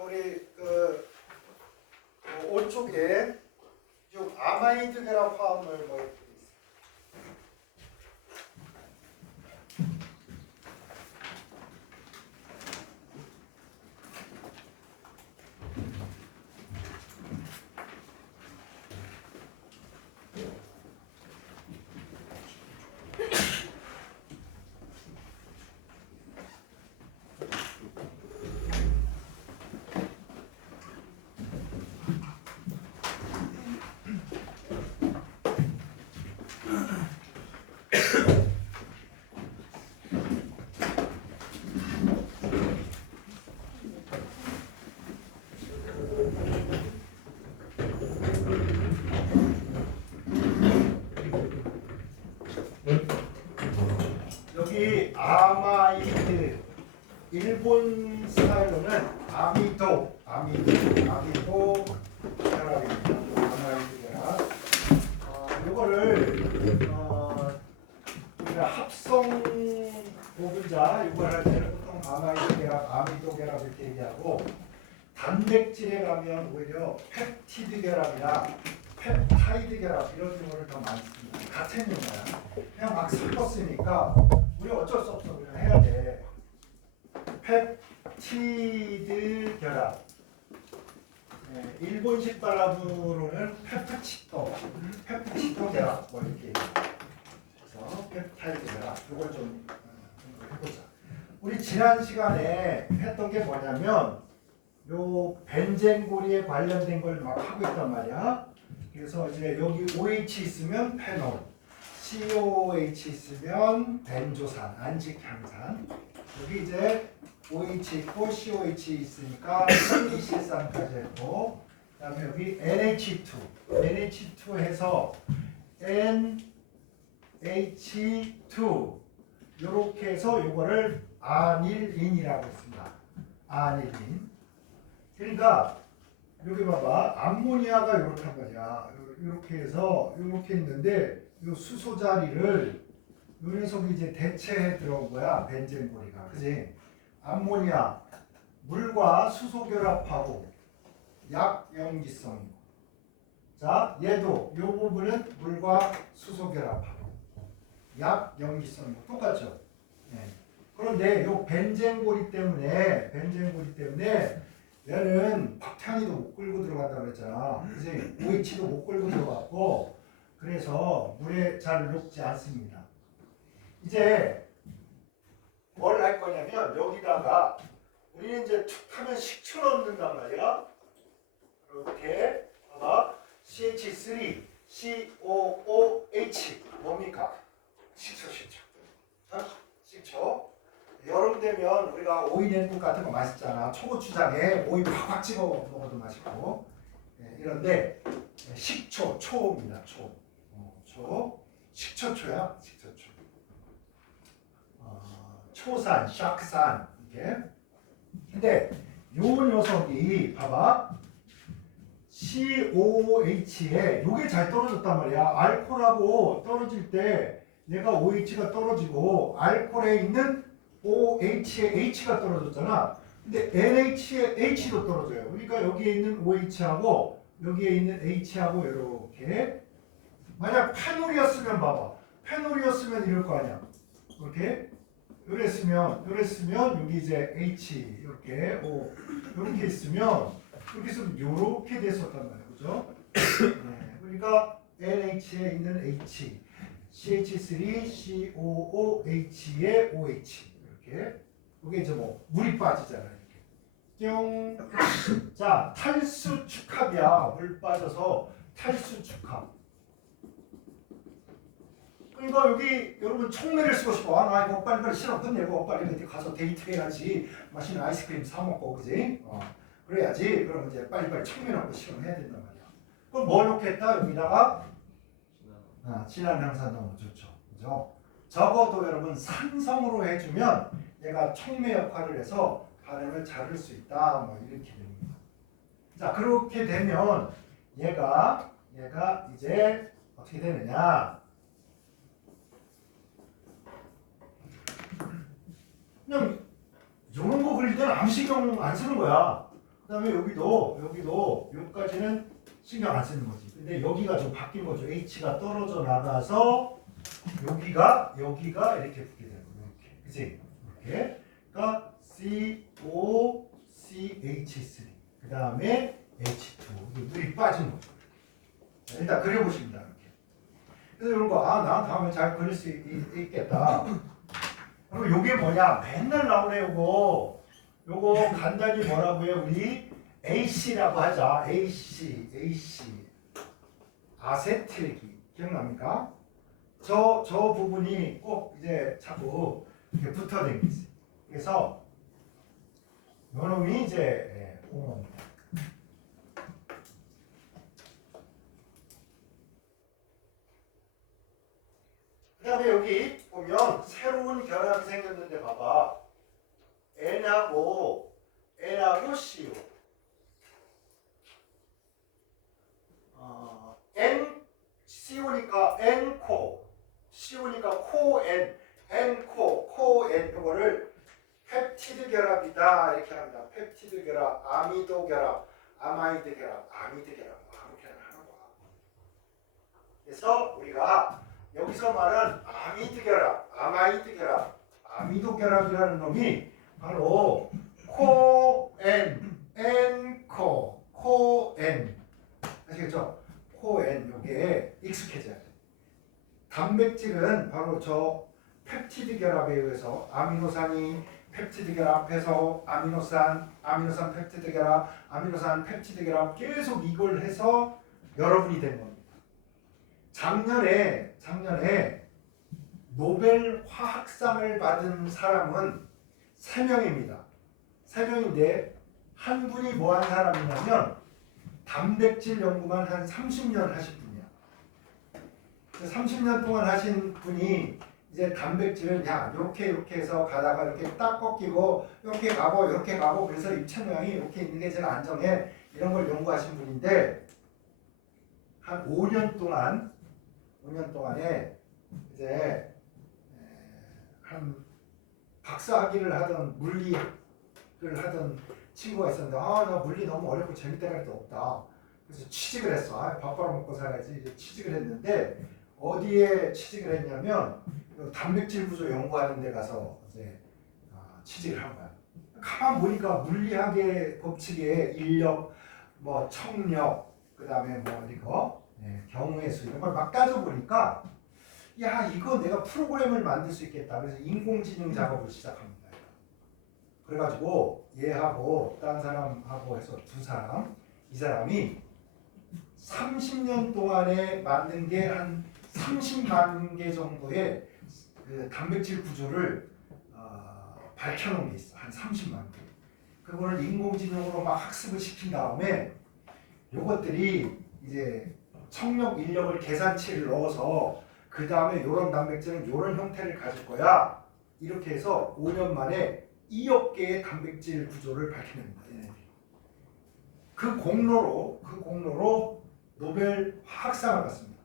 우리 오른쪽에 좀 아마이드 결합 화합물 뭐 이렇게 돼 있어요. 여기 아마이드 일본 스타일로는 아미도 결합입니다. 아마이드 결합. 이거를 우리가 합성 보분자 이걸 할 때는 보통 아마이드 결합, 아미도 결합 이렇게 얘기하고 단백질에 가면 오히려 펩티드 결합이나 펩타이드 결합 이런 경우를 더 많이 씁니다. 같은 용어야. 그냥 막 섞었으니까 우리 어쩔 수 없어 그냥 해야 돼. 펩티드 결합. 네, 일본식 발음으로는 페프치토 결합 뭐 이렇게 그래서 펩타이드 결합 이걸 좀 해보자. 우리 지난 시간에 했던 게 뭐냐면 요 벤젠고리에 관련된 걸 막 하고 있단 말이야. 그래서 이제 여기 OH 있으면 페놀, COH 있으면 벤조산, 안직향산. 여기 이제 OH 있고 COH 있으니까 헬리실산까지 했고, 그다음에 여기 NH2 해서 NH2 이렇게 해서 이거를 아닐린이라고 했습니다. 아닐린. 그러니까 여기 봐봐, 암모니아가 이렇게 한 거냐. 이렇게 해서 이렇게 있는데 이 수소 자리를 이 녀석이 이제 대체해 들어온 거야. 벤젠고리가, 그지? 암모니아 물과 수소 결합하고 약염기성이고, 자 얘도 이 부분은 물과 수소 결합하고 약염기성이고 똑같죠? 네. 그런데 이 벤젠고리 때문에 얘는 박탄이도 못 끌고 들어간다고 그랬잖아. 그지? OH도 못 끌고 들어갔고, 그래서 물에 잘 녹지 않습니다. 이제 뭘 할 거냐면 여기다가 우리는 이제 툭 하면 식초 넣는단 말이야. 이렇게 봐봐. CH3, COOH 뭡니까? 식초. 식초. 여름 되면 우리가 오이 냉국 같은 거 맛있잖아. 초고추장에 오이 팍팍 찍어 먹어도 맛있고. 네, 이런데 식초, 초입니다. 초. 식초초야. 식초초. 초산, 샥산 이게. 근데 요 녀석이 봐봐. COOH에 요게 잘 떨어졌단 말이야. 알코올하고 떨어질 때 얘가 OH가 떨어지고 알코올에 있는 OH에 H가 떨어졌잖아. 근데 NH에 H도 떨어져요. 그러니까 여기에 있는 OH하고 여기에 있는 H하고 이렇게. 만약 페놀이었으면 봐봐. 페놀이었으면 이럴 거 아니야. 이렇게. 요랬으면 여기 이제 H 이렇게 O 이렇게 있으면 요렇게 됐었단 말이에요. 그죠? 네, 그러니까 NH에 있는 H, CH3, COOH에 OH 이렇게. 이게 이제 뭐 물이 빠지잖아요. 이렇게. 뿅. 자, 탈수 축합이야. 물 빠져서 탈수 축합. 그러니까 뭐 여기 여러분 총매를 쓰고 싶어. 아, 나 이거 빨리빨리 실험 끝내고 빨리 어디 가서 데이트 해야지. 맛있는 아이스크림 사 먹고 그지? 그래야지. 그럼 이제 빨리빨리 총매하고 실험해야 된단 말이야. 그럼 뭘 넣겠다? 여기다가 진한 항산 넣으면 좋죠. 그죠? 적어도 여러분 산성으로 해주면 얘가 촉매 역할을 해서 발음을 자를 수 있다. 뭐 이렇게 됩니다. 자, 그렇게 되면 얘가 이제 어떻게 되느냐? 그냥 이런 거 그릴 때는 아무 신경 안 쓰는 거야. 그다음에 여기도 여기까지는 신경 안 쓰는 거지. 근데 여기가 좀 바뀐 거죠. H가 떨어져 나가서 여기가 이렇게 붙게 되는 거예요. 이렇게, 그치? 이렇게. 그러니까 COCH3. 그 다음에 H2. 물이 빠진 거죠. 일단 그려보십니다. 이렇게. 그래서 이런 거, 나 다음에 잘 그릴 수 있겠다. 그럼 요게 뭐냐? 맨날 나오네, 요거. 요거 간단히 뭐라고 해요? 우리 AC라고 하자. AC. 아세틸기. 기억납니까? 저 부분이 꼭 이제 자꾸 이렇게 붙어 다니지. 그래서 요 놈이 이제 옹호입니다. 그 다음에 여기 보면 새로운 결합이 생겼는데 봐봐. N하고 CO. CO니까 N코. CO니까 코N. 코N. 이거를 펩티드 결합이다. 이렇게 합니다. 펩티드 결합, 아미도 결합, 아마이드 결합, 아미드 결합. 아무렇게나 하는 거야. 그래서 우리가 여기서 말한 아미드 결합, 아마이드 결합, 아미도 결합이라는 놈이 바로 코N, 코N. 아시겠죠? 코N 요게 익숙해져야 돼. 단백질은 바로 저 펩티드 결합에 의해서 아미노산이 펩티드 결합해서 아미노산 펩티드 결합, 아미노산 펩티드 결합 계속 이걸 해서 여러분이 된 겁니다. 작년에 노벨 화학상을 받은 사람은 3명입니다. 3명인데 한 분이 뭐 한 사람이냐면 단백질 연구만 한 30년 하신 분이야. 30년 동안 하신 분이 이제 단백질을 이렇게 해서 가다가 이렇게 딱 꺾이고 이렇게 가고 그래서 입체 모양이 이렇게 있는 게 제일 안정해. 이런 걸 연구하신 분인데 한 5년 동안에 이제 한 박사학위를 하던 물리학을 하던 친구가 있었는데 나 물리 너무 어렵고 재밌다는 게 없다. 그래서 취직을 했어. 밥 벌어먹고 살아야지. 이제 취직을 했는데 어디에 취직을 했냐면 단백질 구조 연구하는 데 가서 이제 취직을 한 거야. 가만 보니까 물리학의 법칙에 인력, 뭐 청력, 그다음에 뭐 이거 경우의 수 이런 걸 막 따져 보니까 이거 내가 프로그램을 만들 수 있겠다. 그래서 인공지능 작업을 시작합니다. 그래가지고 얘하고 다른 사람하고 해서 두 사람, 이 사람이 30년 동안에 만든 게 한 30만 개 정도의 그 단백질 구조를 밝혀놓은 게 있어. 한 30만 개. 그거를 인공지능으로 막 학습을 시킨 다음에 요것들이 이제 청력 인력을 계산치를 넣어서 그 다음에 요런 단백질은 요런 형태를 가질 거야. 이렇게 해서 5년 만에 2억 개의 단백질 구조를 밝혀냅니다. 그 공로로 노벨 화학상을 받습니다.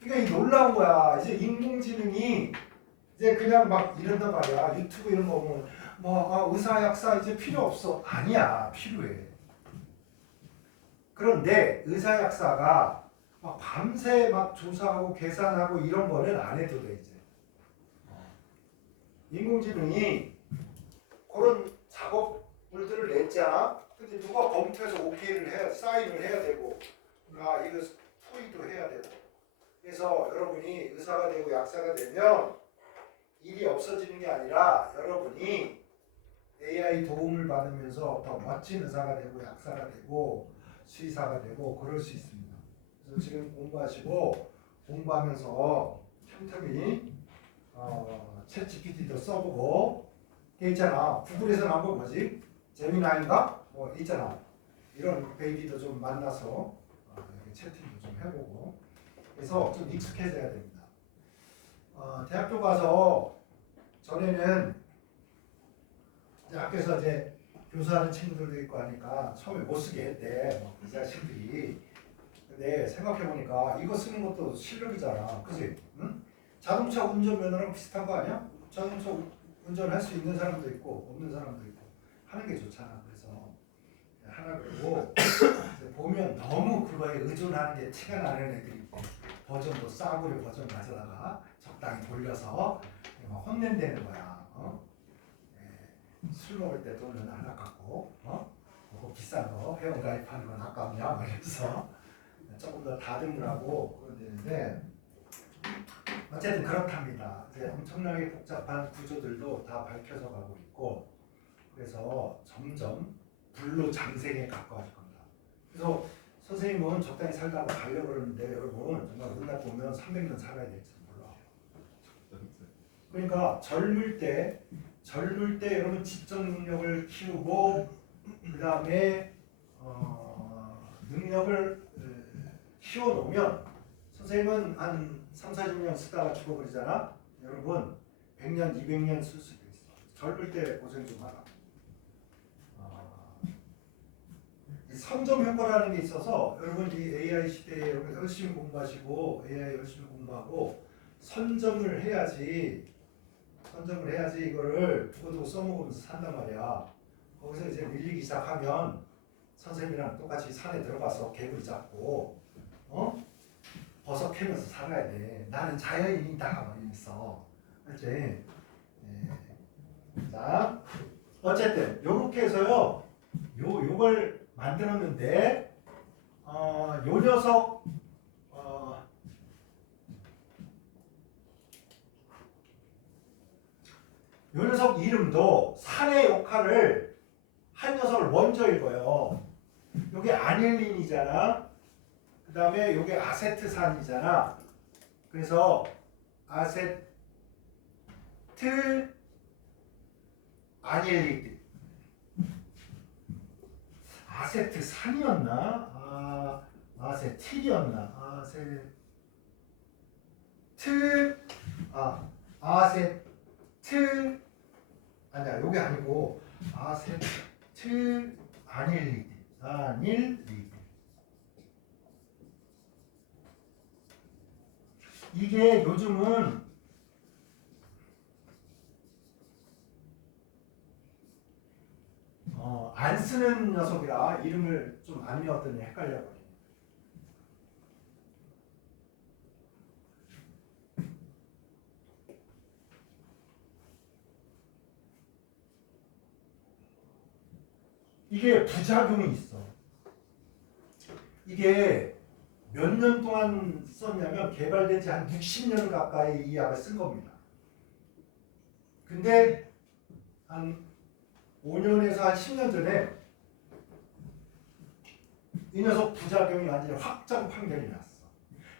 그러니까 이 놀라운 거야. 이제 인공지능이 이제 그냥 막 이런단 말이야. 유튜브 이런 거 보면 뭐 의사 약사 이제 필요 없어. 아니야, 필요해. 그런데 의사 약사가 막 밤새 막 조사하고 계산하고 이런 거는 안 해도 돼 이제. 인공지능이 그런 작업물들을 냈잖아. 근데 누가 검토해서 오케이를 해야, 사인을 해야 되고, 이거 토의도 해야 되고. 그래서 여러분이 의사가 되고 약사가 되면 일이 없어지는 게 아니라 여러분이 AI 도움을 받으면서 더 멋진 의사가 되고 약사가 되고 수의사가 되고 그럴 수 있습니다. 그래서 지금 공부하시고 공부하면서 틈틈이 챗 GPT도 써보고 이게 있잖아. 구글에서 나온 거 뭐지? 제미나인가? 뭐 있잖아. 이런 베이비도 좀 만나서 이렇게 채팅도 좀 해보고 그래서 좀 익숙해져야 됩니다. 대학교 가서 전에는 이제 학교에서 이제 교수하는 친구들도 있고 하니까 처음에 못 쓰게 했대. 이 자식들이. 근데 생각해보니까 이거 쓰는 것도 실력이잖아. 그지? 응? 자동차 운전면허랑 비슷한 거 아니야? 자동차 운전할 수 있는 사람도 있고 없는 사람도 있고 하는 게 좋잖아. 그래서 하나 그러고 보면 너무 그거에 의존하는 게 티가 나는 애들이 있고 버전도 싸구려 버전 가져다가 적당히 돌려서 막 혼낸다는 거야. 술 먹을 때 돈은 안 아깝고 그거 비싼 거 회원 가입하는 건 아깝냐 말해서 조금 더 다듬으라고 그러는데 어쨌든 그렇답니다. 이제 엄청나게 복잡한 구조들도 다 밝혀져 가고 있고 그래서 점점 불로장생에 가까워질 겁니다. 그래서 선생님은 적당히 살다가 가려고 그러는데 여러분 정말 우리나라 보면 300년 살아야 될지 몰라. 그러니까 젊을 때 여러분 지적 능력을 키우고 그 다음에 능력을 키워놓으면 선생님은 한 3, 40년 쓰다가 죽어버리잖아. 여러분 100년, 200년 쓸 수도 있어. 젊을 때 고생 좀 하라. 선점 효과라는 게 있어서 여러분 이 AI 시대에 여러분 열심히 공부하시고 AI 열심히 공부하고 선점을 해야지 이거를 두고두고 써먹으면서 산단 말이야. 거기서 이제 밀리기 시작하면 선생님이랑 똑같이 산에 들어가서 개구리 잡고 버섯 캐면서 살아야 돼. 나는 자연인이다 이러면서. 알지? 네. 자, 어쨌든 요렇게 해서요. 요걸 만들었는데 요 녀석 요 녀석 이름도 산의 역할을 한 녀석을 먼저 읽어요. 요게 아닐린이잖아. 그 다음에 요게 아세트산이잖아. 그래서 아세트 아닐리드. 아세트산이었나? 아세틸이었나? 아세트 아니야. 요게 아니고 아세트 아닐리드. 이게 요즘은 안 쓰는 녀석이라 이름을 좀 안 외웠더니 헷갈려버리네. 이게 부작용이 있어. 이게 몇 년 동안 썼냐면 개발된 지 한 60년 가까이 이 약을 쓴 겁니다. 근데 한 5년에서 한 10년 전에 이 녀석 부작용이 완전히 확정 판결이 났어.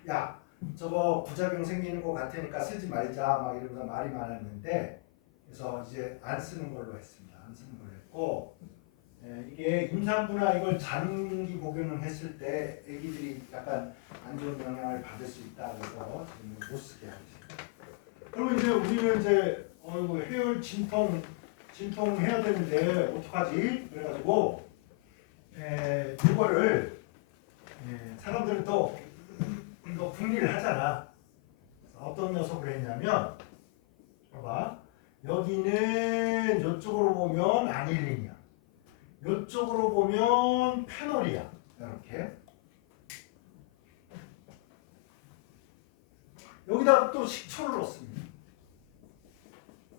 야, 저거 부작용 생기는 것 같으니까 쓰지 말자 막 이러면서 말이 많았는데 그래서 이제 안 쓰는 걸로 했습니다. 안 쓰는 걸로 했고 이게 임산부나 이걸 장기 복용을 했을 때 아기들이 약간 안 좋은 영향을 받을 수 있다 그래서 못 쓰게 하겠습니다. 그러면 이제 우리는 이제 해열 진통 해야 되는데 어떡하지? 그래가지고 이거를 사람들은 또 이거 분리를 하잖아. 어떤 녀석을 했냐면 봐봐. 여기는 이쪽으로 보면 아닐린이야. 이쪽으로 보면 페놀이야. 이렇게. 여기다 또 식초를 넣습니다.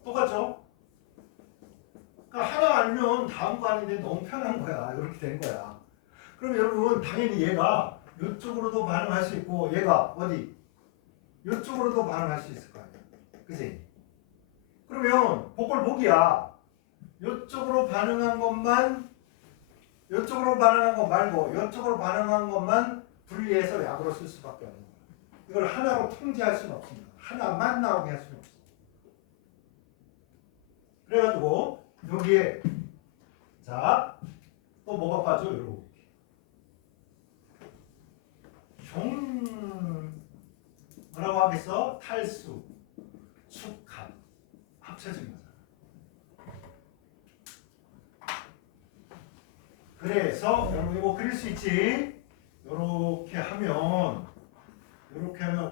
똑같죠? 그러니까 하나 알면 다음 거 아닌데 너무 편한 거야. 이렇게 된 거야. 그럼 여러분 당연히 얘가 이쪽으로도 반응할 수 있고 얘가 어디? 이쪽으로도 반응할 수 있을 거 아니야. 그치? 그러면 복골복이야. 이쪽으로 반응한 것만 이쪽으로 반응한 것 말고 이쪽으로 반응한 것만 분리해서 약으로 쓸 수밖에 없는 거야. 이걸 하나로 통제할 수는 없습니다. 하나만 나오게 할 수는 없습니다. 그래가지고 여기에 자, 또 뭐가 빠져? 이렇게 뭐라고 하겠어? 탈수, 축합 합쳐진 거잖아. 그래서 여러분 이거 그릴 수 있지? 이렇게 하면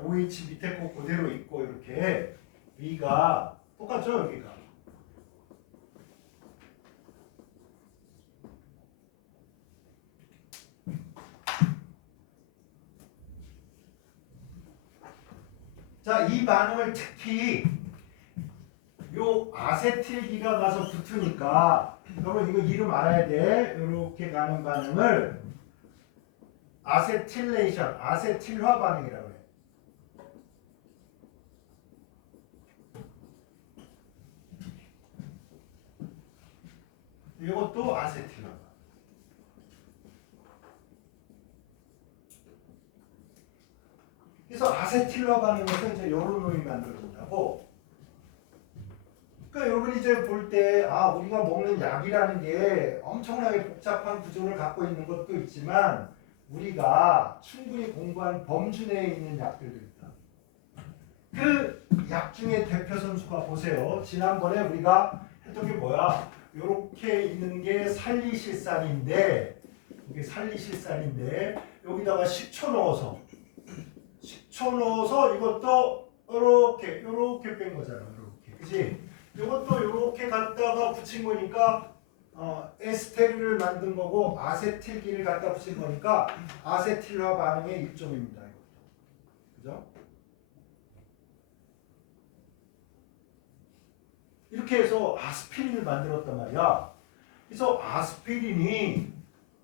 OH 밑에 거 그대로 있고 이렇게 위가 똑같죠? 여기가 자, 이 반응을 특히 요 아세틸기가 가서 붙으니까 여러분 이거 이름 알아야 돼. 이렇게 가는 반응을 아세틸레이션, 아세틸화 반응이라고 해. 이것도 아세틸화. 그래서 아세틸화 반응에서 이제 이런 놈이 만들어진다고. 그러니까 여러분이 이제 볼 때 우리가 먹는 약이라는 게 엄청나게 복잡한 구조를 갖고 있는 것도 있지만 우리가 충분히 공부한 범주 내에 있는 약들도 있다. 그 약 중에 대표 선수가 보세요. 지난번에 우리가 했던 게 뭐야? 이렇게 있는 게 살리실산인데 이게 살리실산인데 여기다가 식초 넣어서 이것도 이렇게 뺀 거잖아. 이렇게. 그지? 이것도 이렇게 갖다가 붙인 거니까 에스테르를 만든 거고 아세틸기를 갖다 붙인 거니까 아세틸화 반응의 일종입니다. 이것도. 그죠? 이렇게 해서 아스피린을 만들었단 말이야. 그래서 아스피린이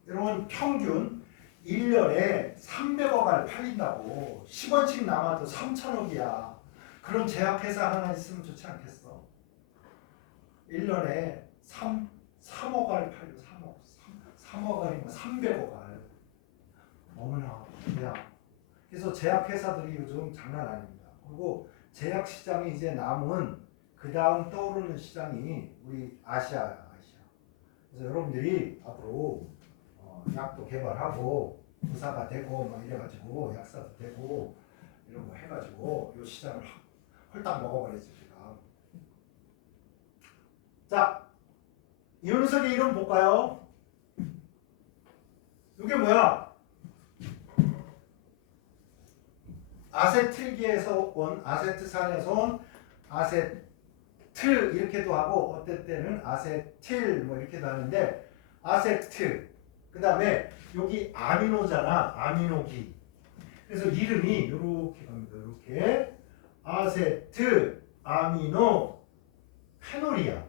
여러분 평균 1년에 300억 알 팔린다고. 10원씩 남아도 3천억이야. 그런 제약회사 하나 있으면 좋지 않겠어? 1년에 3억 알 팔려. 3억 알이면 300억 알. 어머나, 야. 그래서 제약회사들이 요즘 장난 아닙니다. 그리고 제약시장이 이제 남은 그 다음 떠오르는 시장이 우리 아시아야. 그래서 여러분들이 앞으로 약도 개발하고 부사가 되고 막 이래가지고 약사도 되고 이런 거 해가지고 이 시장을 홀딱 먹어버리지 우리가. 자, 이 녀석의 이름 볼까요? 이게 뭐야? 아세틸기에서 온 아세트산에서 온 아세트 이렇게도 하고 어떨 때는 아세틸 뭐 이렇게도 하는데 아세트 그 다음에 여기 아미노잖아. 아미노기. 그래서 이름이 이렇게 갑니다. 이렇게 아세트 아미노 페놀이야.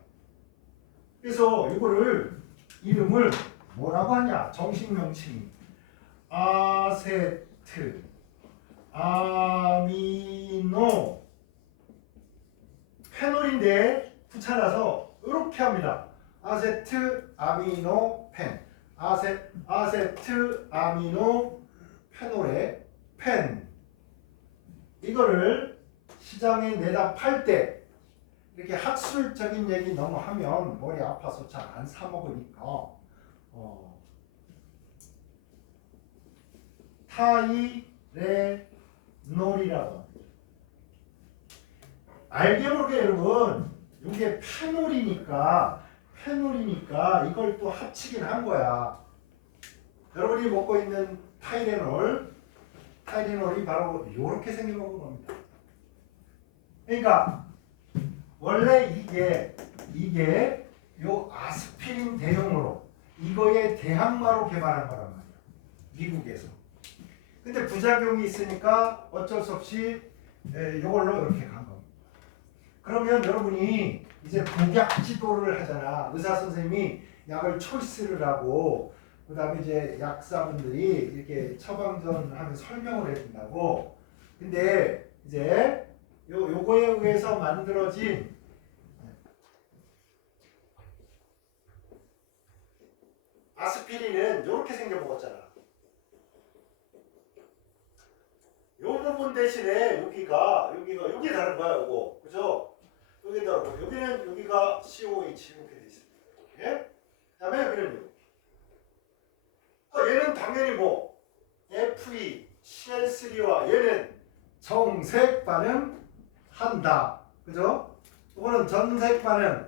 그래서 이거를 이름을 뭐라고 하냐? 정식 명칭이 아세트 아미노 페놀인데 붙여놔서 이렇게 합니다. 아세트 아미노 펜. 아세트 아미노 페놀의 펜. 이거를 시장에 내다 팔 때 이렇게 학술적인 얘기 너무 하면 머리 아파서 잘 안 사 먹으니까 타이레놀이라고 합니다. 알게 모르게 여러분 이게 페놀이니까 이걸 또 합치긴 한 거야. 여러분이 먹고 있는 타이레놀이 바로 이렇게 생긴 겁니다. 그러니까 원래 이게 요 아스피린 대용으로 이거의 대항마로 개발한 거란 말이야. 미국에서. 근데 부작용이 있으니까 어쩔 수 없이 이걸로 이렇게 간 겁니다. 그러면 여러분이 이제 복약 지도를 하잖아. 의사 선생님이 약을 초이스를 하고 그 다음에 이제 약사분들이 이렇게 처방전하면 설명을 해준다고. 근데 이제 요거에 의해서 만들어진 아스피린은 이렇게 생겨먹었잖아. 요 부분 대신에 여기가 여기 다른 거야, 요거. 그죠? 여기 다르고 여기는 여기가 COH 이렇게 돼 있습니다. 이렇게. 그다음에 여기는 얘는 당연히 뭐 Fe, Cl3와 얘는 정색 반응한다. 그죠? 이거는 전색 반응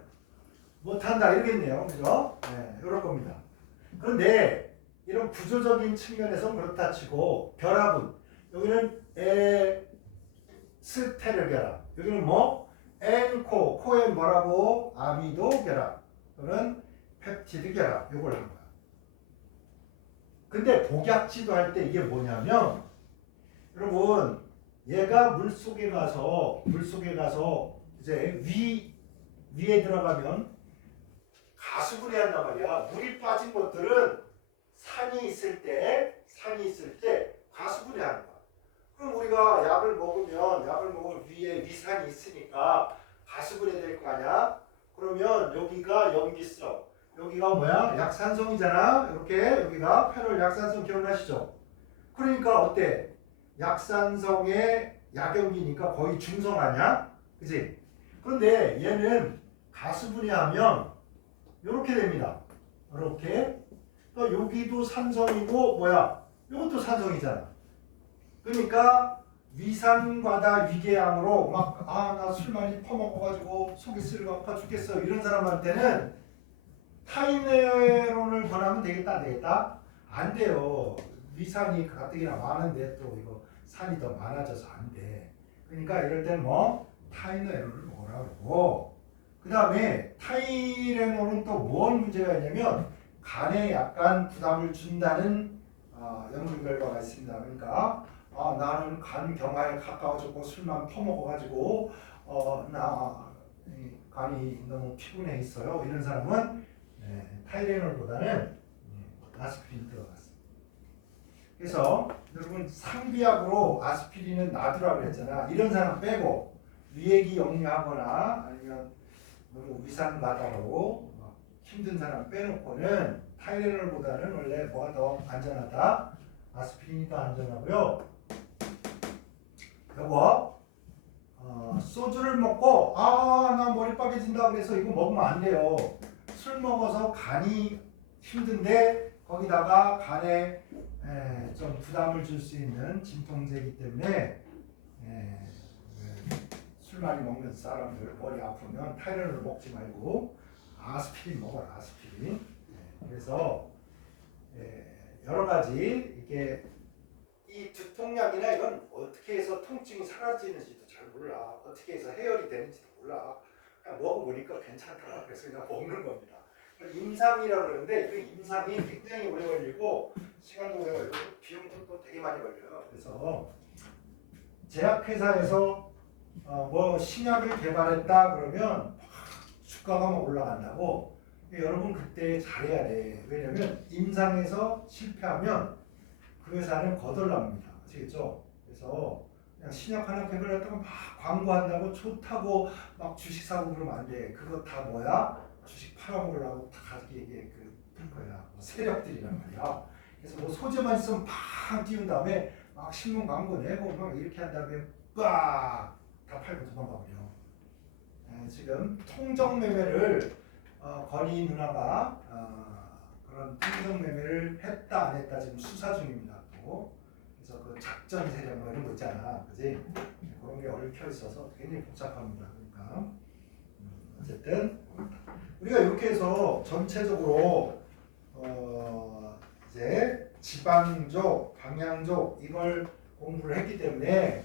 못한다 이러겠네요. 그죠? 네, 이럴 겁니다. 그런데 이런 구조적인 측면에서 그렇다 치고 결합은 여기는 에스테르 결합, 여기는 뭐 코에 뭐라고 아미도 결합 또는 펩티드 결합 이걸 한 거야. 근데 복약지도 할 때 이게 뭐냐면 여러분 얘가 물속에 가서 이제 위에 들어가면 가수분해 한단 말이야. 물이 빠진 것들은 산이 있을 때 가수분해 하는 거야. 그럼 우리가 약을 먹으면 위에 위산이 있으니까 가수분해 될 거 아니야? 그러면 여기가 염기성, 여기가 뭐야? 약산성이잖아. 이렇게 여기가 페놀 약산성 기억나시죠? 그러니까 어때? 약산성의 약염기니까 거의 중성 아니야? 그치? 그런데 얘는 가수분해하면 이렇게 됩니다. 이렇게. 또 여기도 산성이고 뭐야? 이것도 산성이잖아. 그러니까 위산과다 위궤양으로 막 나 술 많이 퍼먹어가지고 속이 쓰리고 아파 죽겠어 이런 사람한테는 타이레놀을 권하면 되겠다 안 되겠다? 안 돼요. 위산이 가뜩이나 많은데 또 이거 산이 더 많아져서 안 돼. 그러니까 이럴 때는 뭐 타이레놀을 먹으라 그러고, 그 다음에 타이레놀은 또 뭔 문제가 있냐면 간에 약간 부담을 준다는 연구 결과가 있습니다. 그러니까 나는 간 경화에 가까워졌고 술만 퍼먹어가지고 나 간이 너무 피곤해 있어요. 이런 사람은 타이레놀보다는 아스피린 들어갔습니다. 그래서 여러분 상비약으로 아스피린은 놔두라고 그랬잖아. 이런 사람 빼고 위액이 역류하거나 아니면 너무 위산 과다로 힘든 사람 빼놓고는 타이레놀보다는 원래 뭐가 더 안전하다? 아스피린이 더 안전하고요. 여보, 소주를 먹고 나 머리 빠개진다 그래서 이거 먹으면 안 돼요. 술 먹어서 간이 힘든데 거기다가 간에 좀 부담을 줄 수 있는 진통제이기 때문에 술 많이 먹는 사람들 머리 아프면 타이레놀 먹지 말고 아스피린 먹어라. 아스피린. 그래서 여러 가지 이게 이 두통약이나 이건 어떻게 해서 통증이 사라지는지도 잘 몰라. 어떻게 해서 해열이 되는지도 몰라. 그냥 먹어보니까 괜찮더라. 그래서 그냥 먹는 겁니다. 임상이라고 그러는데 그 임상이 굉장히 오래 걸리고 시간도 오래 걸리고 비용도 또 되게 많이 걸려요. 그래서 제약회사에서 뭐 신약을 개발했다 그러면 주가가 막 올라간다고. 여러분 그때 잘해야 돼. 왜냐면 임상에서 실패하면 그 회사는 거덜납니다. 아시겠죠? 그래서 그냥 신약 하나 개발했다가 막 광고한다고 좋다고 막 주식 사고 그러면 안 돼. 그거 다 뭐야? 주식 팔아먹으려고 다 이게 그 거야. 뭐 세력들이란 말이야. 그래서 뭐 소재만 있으면 팍 띄운 다음에 막 신문 광고 내고 막 이렇게 한 다음에 빡 다 팔고 도망가 버려. 지금 통정 매매를 건희 누나가 그런 통정 매매를 했다 안 했다 지금 수사 중입니다. 또 그래서 그 작전 세력 뭐 이런 거 있잖아, 그지? 그런 게 얽혀 있어서 굉장히 복잡합니다. 그러니까 어쨌든 우리가 이렇게 해서 전체적으로 이제 지방족, 방향족 이걸 공부를 했기 때문에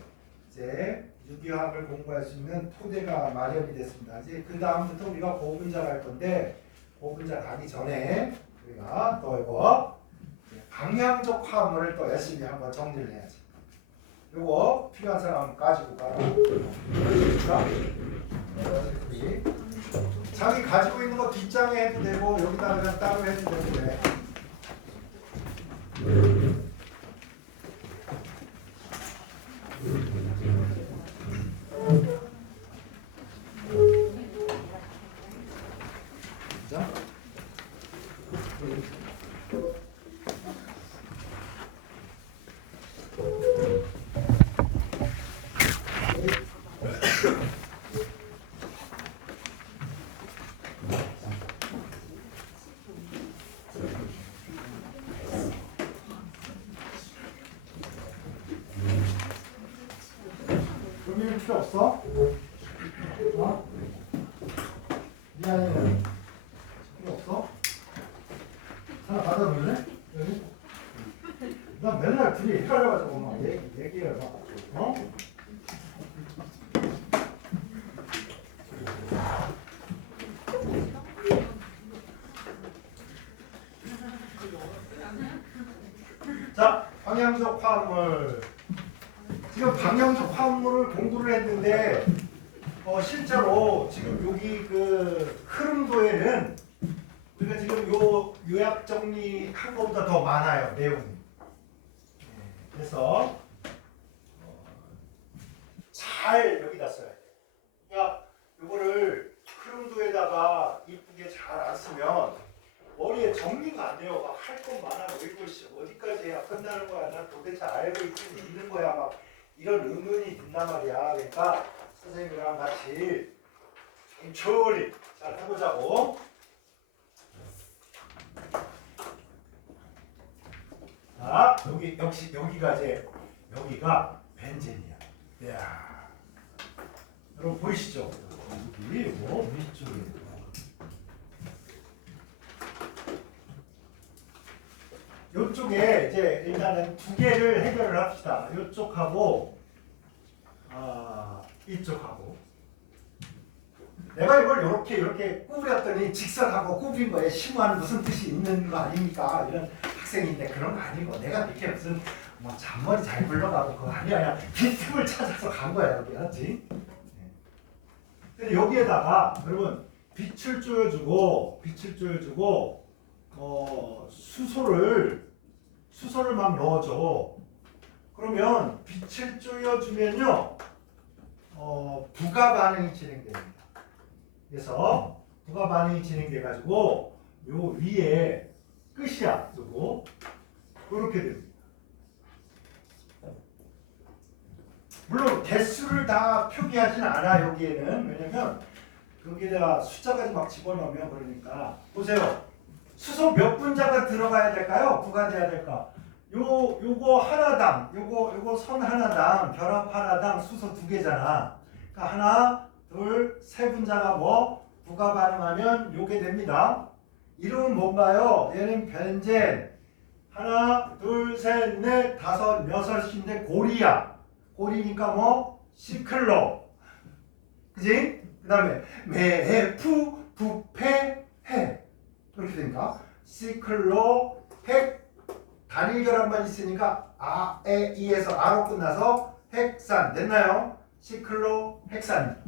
이제 유기화학을 공부할 수 있는 토대가 마련이 됐습니다. 이제 그 다음부터 우리가 고분자 갈 건데 고분자 가기 전에 우리가 또 이거 방향적 화합물을 또 열심히 한번 정리를 해야지. 요거 필요한 사람 가지고 가라. 자기 가지고 있는 거 뒷장에 해도 되고 여기다 그냥 따로 해도 되고 그래. 자. 없어? 어? 미안해. 필요 없어? 하나 받아볼래? 여기? 나 맨날 둘이 헷갈려가지고 막 얘기해 봐. 어? 자, 방향적 화합물. 지금 방향적 화합물을 공부를 했는데 실제로 지금 여기 그 흐름도에는 우리가 지금 요 요약 정리한 것보다 더 많아요, 내용이. 그래서 잘 여기다 써야 돼. 그러니까 이거를 흐름도에다가 이쁘게 잘 안 쓰면 머리에 정리가 안 돼요. 막 할 것 많아. 이거 어디까지 해야 끝나는 거야? 난 도대체 알고 있는 거야? 막 이런 의문이 든단 말이야. 그러니까 선생님이랑 같이 천천히 잘 해보자고. 자, 여기 역시 여기가 벤젠이야. 이야, 여러분 보이시죠? 여기 뭐 위쪽에. 이쪽에 이제 일단은 두 개를 해결을 합시다. 이쪽하고 이쪽하고. 내가 이걸 이렇게 구부렸더니 직선하고 구부린 거에 심오한 무슨 뜻이 있는 거 아닙니까? 이런 학생인데 그런 거 아니고 내가 이렇게 무슨 뭐 잔머리 잘 굴러가고 그거 아니야. 빈틈을 찾아서 간 거야 여기, 알았지? 근데 여기에다가 여러분 빛을 쪼여주고 수소를 막 넣어줘. 그러면 빛을 쪼여주면요 부가 반응이 진행됩니다. 그래서 부가 반응이 진행돼 가지고 요 위에 끝이야. 요거 이렇게 됩니다. 물론 개수를 다 표기하진 않아 여기에는. 왜냐면 여기에다 숫자까지 막 집어넣으면 그러니까. 보세요. 수소 몇 분자가 들어가야 될까요? 부가 돼야 될까? 요거 하나당, 요거 선 하나당, 결합 하나당 수소 2개잖아. 그러니까 하나, 둘, 세 분자가 뭐 부가 반응하면 요게 됩니다. 이름은 뭔가요? 얘는 벤젠. 하나, 둘, 셋, 넷, 다섯, 여섯인데 고리야. 고리니까 뭐 시클로. 그지? 그 다음에 매푸, 부패, 해. 그렇게 되니까 시클로, 핵, 단일 결합만 있으니까 에, 이에서 아로 끝나서 핵산. 됐나요? 시클로, 핵산.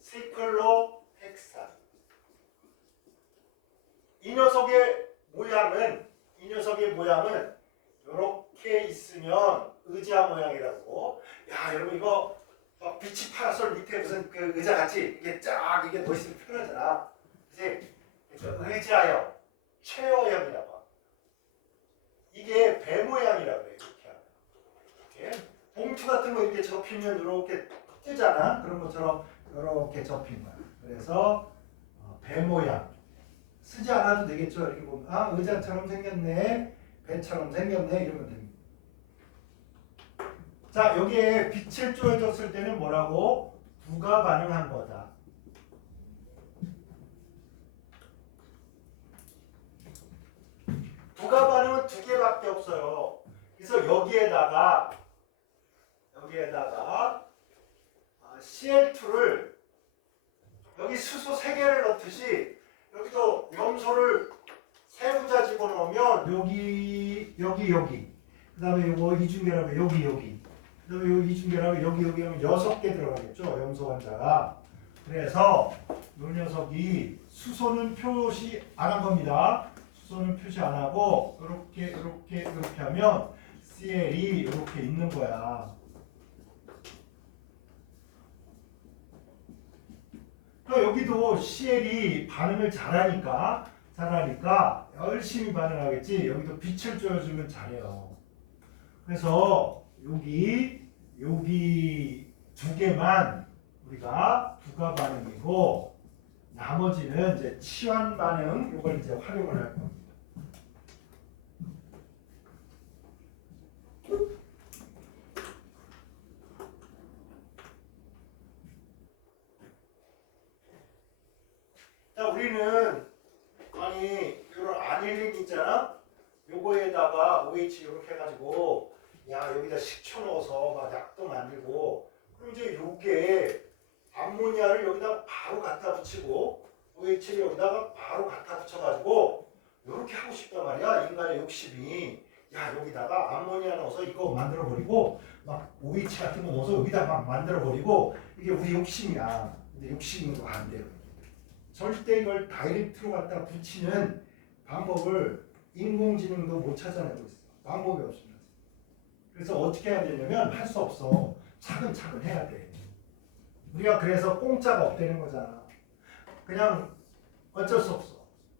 시클로, 핵산. 이 녀석의 모양은 이렇게 있으면 의자 모양이라고. 야, 여러분 이거 막 빛이 파라솔 밑에 무슨 그 의자 같이 이게 쫙 이게 더 있으면 편하잖아. 그치? 의자형, 체어형이라고. 이게 배 모양이라고 해요. 이렇게 하면. 이렇게. 봉투 같은 거 이렇게 접히면 이렇게 뜨잖아. 그런 것처럼 이렇게 접힌 거야. 그래서 배 모양. 쓰지 않아도 되겠죠. 이렇게 보면 의자처럼 생겼네, 배처럼 생겼네 이러면 됩니다. 자, 여기에 빛을 쪼여줬을 때는 뭐라고? 부가 반응한 거다. 부가 반응은 2개밖에 없어요. 그래서 여기에다가 Cl2를 여기 수소 3개를 넣듯이 여기도 염소를 3분자 집어넣으면 여기 그 다음에 이거 이중결합에 여기 그 다음에 이 이중결합에 여기 하면 6개 들어가겠죠, 염소 환자가. 그래서 이 녀석이 수소는 표시 안 한 겁니다. 수소는 표시 안 하고 이렇게 하면 Cl이 이렇게 있는 거야. 여기도 Cl이 반응을 잘하니까 열심히 반응하겠지. 여기도 빛을 쪼여주면 잘해요. 그래서 여기 2개만 우리가 부가 반응이고 나머지는 이제 치환 반응 이걸 이제 활용을 할 겁니다. OH 이렇게 해가지고 야 여기다 식초 넣어서 막 약도 만들고 그럼 이제 요게 암모니아를 여기다 바로 갖다 붙이고 OH를 여기다가 바로 갖다 붙여가지고 이렇게 하고 싶단 말이야. 인간의 욕심이. 야 여기다가 암모니아 넣어서 이거 만들어버리고 막 OH 같은 거 넣어서 여기다 막 만들어버리고 이게 우리 욕심이야. 근데 욕심은 안 돼요. 절대 이걸 다이렉트로 갖다 붙이는 방법을 인공지능도 못 찾아내고 있어. 방법이 없습니다. 그래서 어떻게 해야 되냐면 할 수 없어. 차근차근 해야 돼. 우리가 그래서 공짜가 없다는 거잖아. 그냥 어쩔 수 없어.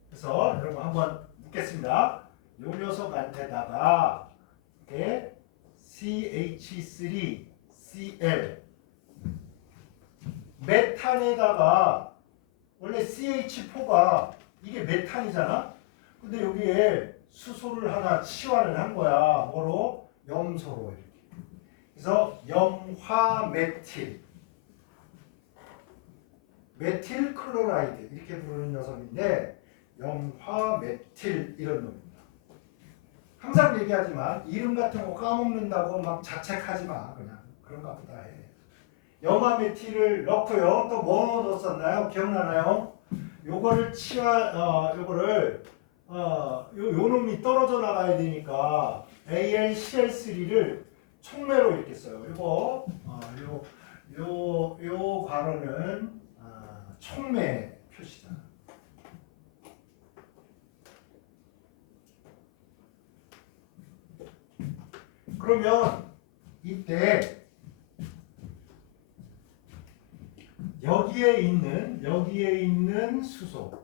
그래서 여러분 한번 묻겠습니다. 요 녀석한테다가 이렇게 CH3Cl 메탄에다가 원래 CH4가 이게 메탄이잖아. 근데 여기에 수소를 하나 치환을 한 거야. 뭐로? 염소로 이렇게. 그래서 염화메틸 메틸 클로라이드 이렇게 부르는 녀석인데 염화메틸 이런 놈입니다. 항상 얘기하지만 이름 같은 거 까먹는다고 막 자책하지 마. 그냥 그런가 보다 해. 염화메틸을 넣고요. 또 뭐 넣었었나요? 기억나나요? 요거를 요거를 요 놈이 떨어져 나가야 되니까 AlCl3를 촉매로 이렇게 써요. 요거 요 관어는 촉매 표시잖아. 그러면 이때 여기에 있는 수소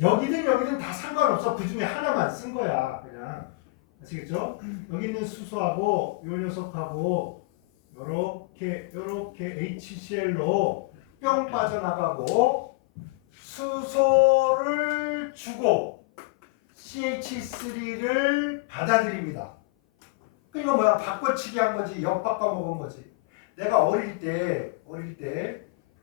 여기든 다 상관없어. 그 중에 하나만 쓴 거야. 그냥 아시겠죠? 여기 있는 수소하고 요 녀석하고 요렇게 HCl로 뿅 빠져나가고 수소를 주고 CH3를 받아들입니다. 그러니까 뭐야? 바꿔치기 한 거지. 엿바꿔 먹은 거지. 내가 어릴 때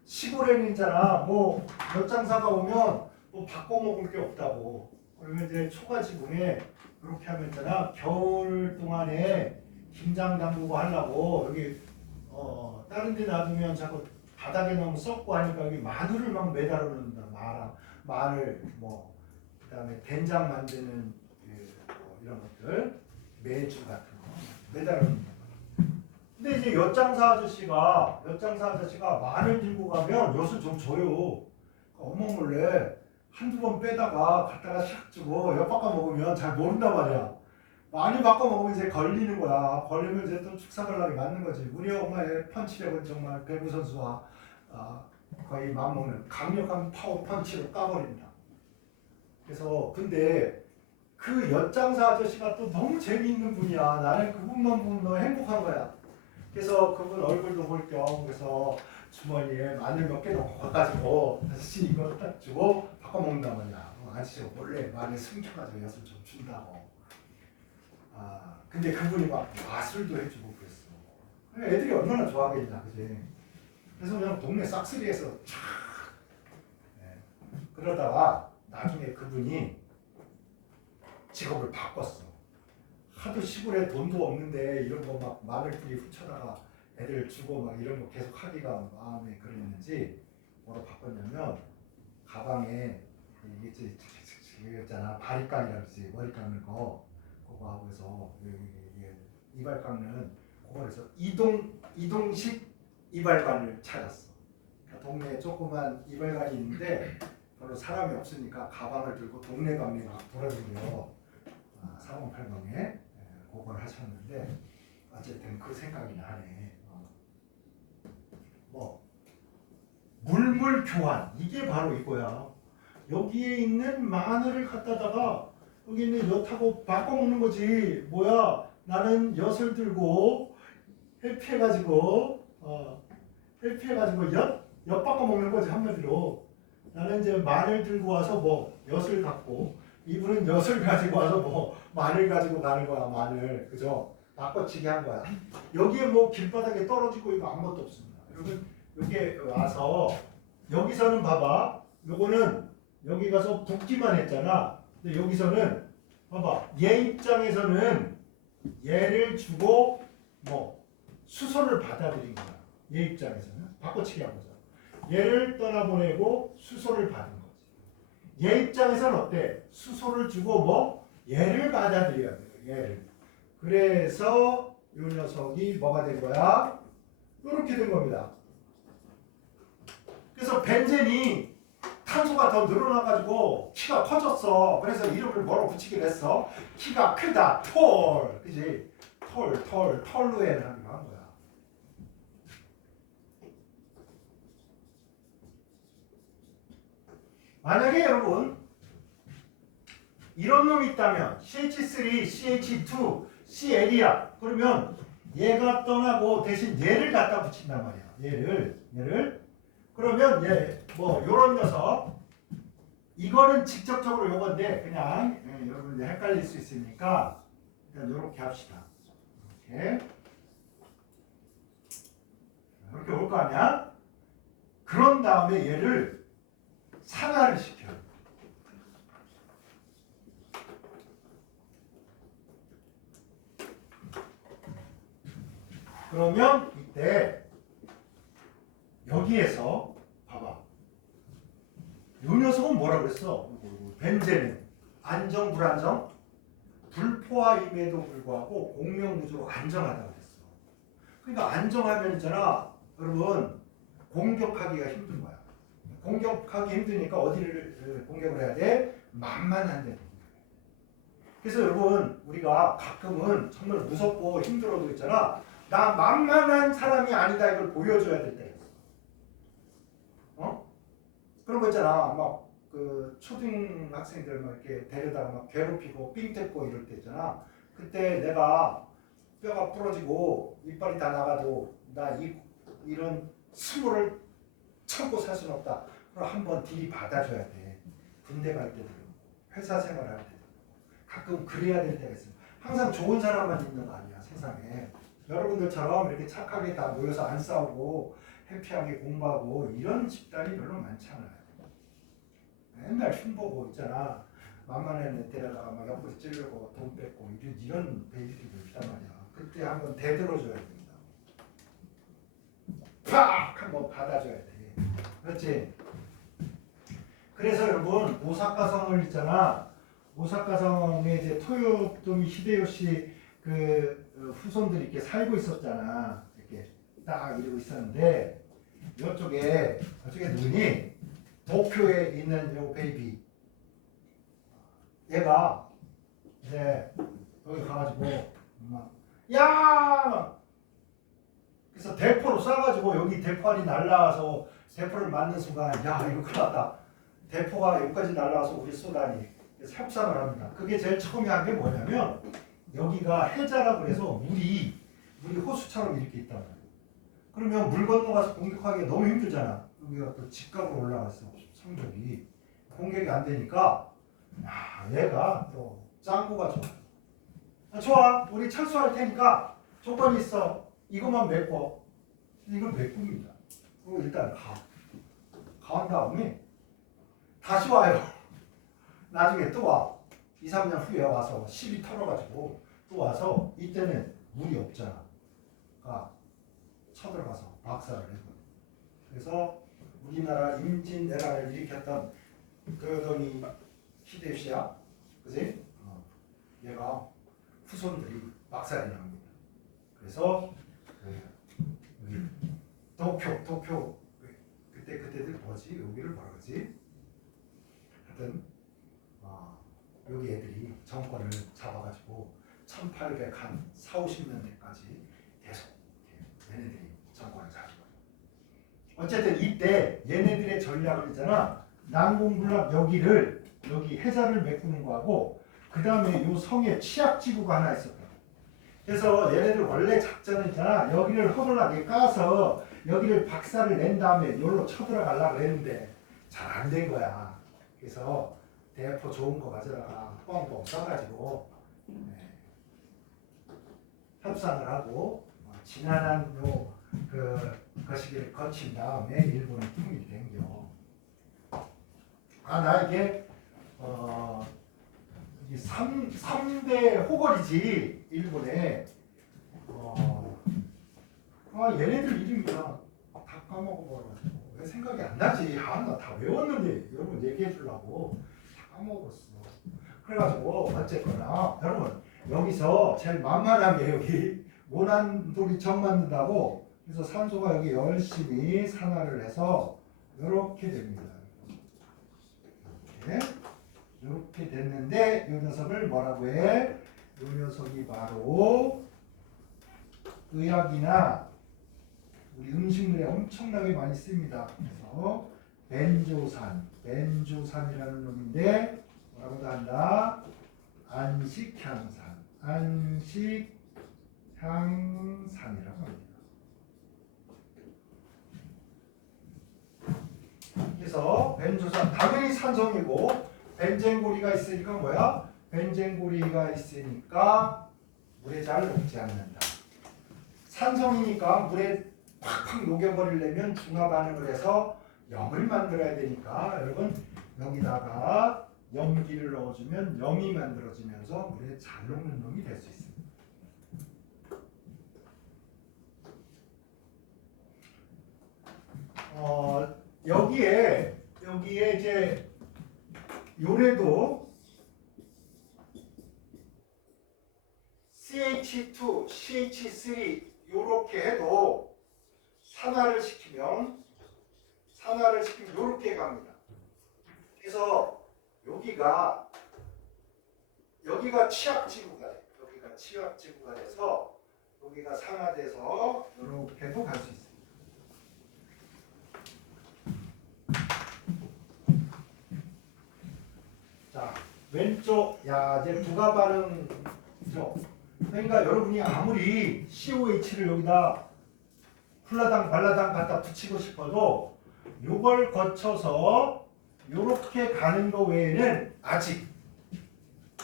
시골에는 있잖아. 뭐 몇 장사가 오면 뭐 바꿔 먹을 게 없다고. 그러면 이제 초가지붕에 그렇게 하면 있잖아. 겨울 동안에 김장 담그고 하려고 여기 다른 데 놔두면 자꾸 바닥에 너무 썩고 하니까 여기 마늘을 막 매달아 놓는다. 마늘 뭐 그다음에 된장 만드는 이런 것들 매주 같은 거 매달아 놓는다. 근데 이제 엿장사 아저씨가 마늘 들고 가면 엿을 좀 줘요. 엄마 몰래 한두 번 빼다가 갖다가 샥 주고 엿 바꿔 먹으면 잘 모른단 말이야. 많이 바꿔 먹으면 이제 걸리는 거야. 걸리면 이제 또 축사걸락이 맞는 거지. 우리 엄마의 펀치력은 정말 배구 선수와 거의 맞먹는 강력한 파워 펀치로 까버린다. 그래서 근데 그 엿장사 아저씨가 또 너무 재미있는 분이야. 나는 그분만 보면 너무 행복한 거야. 그래서 그분 얼굴도 볼 겸 그래서 주머니에 마늘 몇 개 넣고 가가지고 아저씨 이거 딱 주고 바꿔 먹는단 말이야. 아저씨가 원래 마늘 숨겨가지고 엿을 좀 준다고. 근데 그분이 막 마술도 해주고 그랬어. 애들이 얼마나 좋아하겠냐, 그지? 그래서 그냥 동네 싹쓸이에서 촥. 네. 그러다가 나중에 그분이 직업을 바꿨어. 하도 시골에 돈도 없는데 이런 거 막 마늘뿌리 훔쳐다가 애들 주고 막 이런 거 계속 하기가 마음에 그랬는지 뭐로 바꿨냐면 가방에 이게 있잖아 바리깡이라고 그러지 머리 깎는 거 그거 하고 해서 이발 깎는 그걸 해서 이동식 이발관을 찾았어. 그러니까 동네에 조그만 이발관이 있는데 별로 사람이 없으니까 가방을 들고 동네 방네 막 돌아다녀. 사방팔방에 그걸 하셨는데 어쨌든 그 생각이 나네. 뭐 물물 교환 이게 바로 이거야. 여기에 있는 마늘을 갖다다가 여기 있는 엿하고 바꿔 먹는 거지. 뭐야? 나는 엿을 들고 회피해가지고 엿 바꿔 먹는 거지 한마디로. 나는 이제 마늘 들고 와서 뭐 엿을 갖고 이분은 엿을 가지고 와서 뭐 마늘 가지고 가는 거야. 마늘 그죠? 바꿔치기 한 거야. 여기에 뭐 길바닥에 떨어지고 이거 아무것도 없습니다. 여러분 여기 와서 여기서는 봐봐. 요거는 여기 가서 붓기만 했잖아. 근데 여기서는 봐봐. 얘 입장에서는 얘를 주고 뭐 수소를 받아들인 거야. 얘 입장에서는 바꿔치기 한 거죠. 얘를 떠나보내고 수소를 받은 거지. 얘 입장에서는 어때? 수소를 주고 뭐 얘를 받아들여야 돼요. 얘를. 그래서 이 녀석이 뭐가 된 거야? 이렇게 된 겁니다. 그래서 벤젠이 탄소가 더 늘어나가지고 키가 커졌어. 그래서 이름을 뭐로 붙이기로 했어? 키가 크다. 톨. 그지? 톨루엔 하기로 한 거야. 만약에 여러분 이런 놈이 있다면 CH3, CH2, CL이야. 그러면 얘가 떠나고 대신 얘를 갖다 붙인단 말이야. 얘를. 그러면 얘 뭐 요런 녀석 이거는 직접적으로 요건데 그냥 여러분 이제 헷갈릴 수 있으니까 일단 요렇게 합시다. 이렇게 올 거 아니야? 그런 다음에 얘를 산화를 시켜. 그러면 이때 여기에서 봐봐. 이 녀석은 뭐라 그랬어? 벤젠은 안정 불안정 불포화임에도 불구하고 공명구조로 안정하다고 그랬어. 그러니까 안정하면 있잖아 여러분 공격하기가 힘든 거야. 공격하기 힘드니까 어디를 공격을 해야 돼? 만만한 데. 그래서 여러분 우리가 가끔은 정말 무섭고 힘들어도 있잖아 나 만만한 사람이 아니다 이걸 보여줘야 될 때가 있어. 그런 거 있잖아 막 그 초등학생들 막 이렇게 데려다가 막 괴롭히고 삥 뜯고 이럴 때 있잖아 그때 내가 뼈가 부러지고 이빨이 다 나가도 나 이런 수모를 참고 살 수는 없다. 그럼 한번 딜이 받아줘야 돼. 군대 갈 때도 회사 생활할 때도 가끔 그래야 될 때가 있어. 항상 좋은 사람만 있는 거 아니야 세상에. 여러분들처럼 이렇게 착하게 다 모여서 안 싸우고 해피하게 공부하고 이런 집단이 별로 많지 않아요. 맨날 흉보고 있잖아. 만만한 애 데려다가 막 옆구리 찌르고 돈 뺏고 이런 베이비들이 있단 말이야. 그때 한번 대들어줘야 됩니다. 팍! 한번 받아줘야 돼. 그렇지? 그래서 여러분 오사카성을 있잖아. 오사카성에 이제 토요토미 히데요시 그 후손들이 이렇게 살고 있었잖아. 이렇게 딱 이러고 있었는데 이쪽에 누구니? 도쿄에 있는 요 베이비 얘가 이제 여기 가가지고 막 야! 그래서 대포로 쏴가지고 여기 대포알이 날라와서 대포를 맞는 순간 야 이거 큰일 났다. 대포가 여기까지 날라와서 우리 쏘다니. 그래서 협상을 합니다. 그게 제일 처음에 한 게 뭐냐면 여기가 해자라 그래서 물이 호수처럼 이렇게 있단 말이에요. 그러면 물 건너가서 공격하기가 너무 힘들잖아. 여기가 또 직각으로 올라갔어. 성적이 공격이 안 되니까 얘가 또 짱구가 좋아. 좋아. 우리 철수할 테니까 조건이 있어. 이것만 메꿔. 이걸 메꿉니다. 그리고 일단 가한 다음에 다시 와요. 나중에 또 와. 2, 3년 후에 와서 시비 털어가지고 또 와서 이때는 물이 없잖아. 쳐들어가서 박살을 내고. 그래서 우리나라 임진왜란을 일으켰던 그놈이 히데요시야, 그지? 얘가 후손들이 박살이 납니다. 그래서 여기 도쿄 그때들 뭐지? 여기를 뭐라 그러지? 하여튼 여기 애들이 정권을 잡아가지고 1800한 4, 50년대까지 계속 얘네들이 정권을 잡고. 어쨌든 이때 얘네들의 전략을 있잖아. 난공불락 여기 해자를 메꾸는 거하고 그 다음에 요 성에 치약지구가 하나 있었다. 그래서 얘네들 원래 작전은 있잖아. 여기를 허벌나게 까서 여기를 박살을 낸 다음에 여기로 쳐들어가려고 했는데 잘 안 된 거야. 그래서 대포 좋은 거 가져다가 뻥뻥 쏴가지고 협상을 하고 지난한 거시기를 거친 다음에 일본이 통일이 된겨. 나에게 이 3대 호걸이지 일본에. 얘네들 이름이야. 다 까먹어버려가지고 왜 생각이 안 나지? 나 다 외웠는데 여러분 얘기해 주려고 다 까먹었어. 그래가지고 어쨌거나 여러분 여기서 제일 만만한 게 여기 모난돌이 정 만든다고. 그래서 산소가 여기 열심히 산화를 해서 이렇게 됩니다. 이렇게 됐는데 이 녀석을 뭐라고 해? 이 녀석이 바로 의학이나 우리 음식물에 엄청나게 많이 씁니다. 그래서 벤조산이라는 놈인데 뭐라고도 한다? 안식향산, 안식향산이라고 합니다. 그래서 벤조산 당연히 산성이고 벤젠고리가 있으니까 뭐야? 벤젠고리가 있으니까 물에 잘 녹지 않는다. 산성이니까 물에 팍팍 녹여버리려면 중화 반응을 해서 염을 만들어야 되니까 여러분 여기다가 염기를 넣어주면 염이 만들어지면서 물에 잘 녹는 놈이 될 수 있습니다. 여기에 이제 요래도 CH2, CH3 요렇게 해도 산화를 시키면 요렇게 갑니다. 그래서 여기가 취약지구가 돼. 여기가 취약지구가 돼서 여기가 산화돼서 요렇게도 갈 수 있습니다. 자, 왼쪽 이제 부가 반응이죠. 그러니까 여러분이 아무리 COH를 여기다 훌라당 발라당 갖다 붙이고 싶어도 이걸 거쳐서 이렇게 가는 거 외에는 아직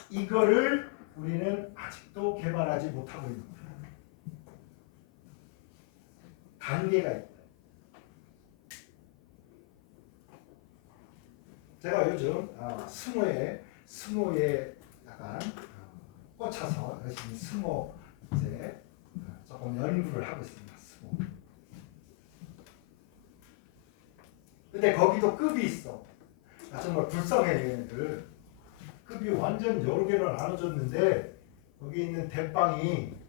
이거를 우리는 아직도 개발하지 못하고 있는 거예요. 단계가 있다. 제가 요즘 스모에 약간 꽂혀서 열심히 스모 이제 조금 연구를 하고 있습니다. 스모. 근데 거기도 급이 있어. 정말 불쌍해 얘네들. 급이 완전 여러 개로 나눠졌는데 거기 있는 대빵이